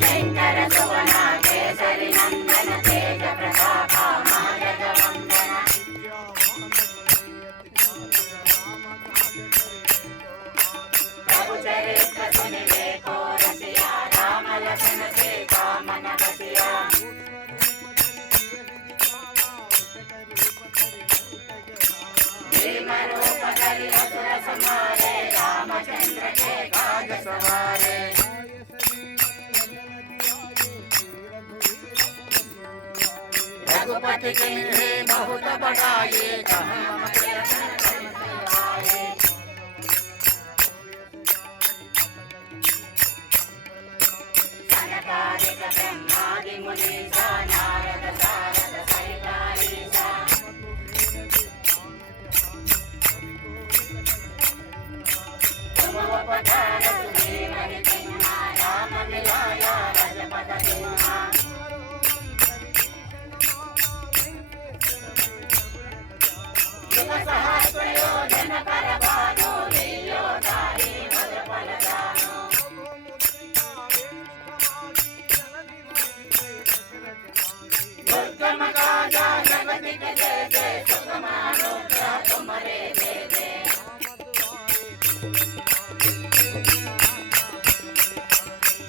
శంకర సువన కేసరి నందన తేజ ప్రతాప మాజగ వందన ప్రభు చరిత్ర సునిలే కోరసియా రామ లక్ష్మణ సీతా మన బసియా भीम रूप धरि असुर संहारे रामचंद्र के काज सवारे रघुपति कीन्हे बहुत बड़ाई कहाँ सनकादिक ब्रह्मादि मुनीसा नारद सारद सहित ईसा पधार सुग्रीवनि तिन्हा राम मिलाया रजपद तिन्हा युग सहस्र योजन कर भानु लील्यो दाई भज फल दानु दुर्गम काजा जगति के जय जय सुगमानुग्रह तुम्हारे जय जय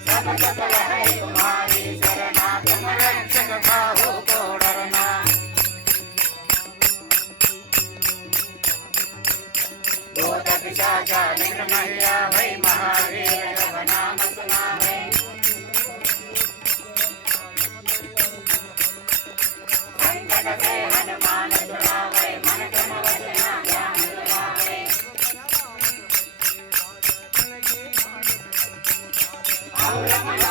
सब सकल है तुम्हारी शरणा तुम रक्षक काहू को डरना भूत पिशाच निकट भई महावीर जब नाम सुनावे संकट से हनुमान छुड़ावे मन क्रम वचना ज्ञान दिलावे और मन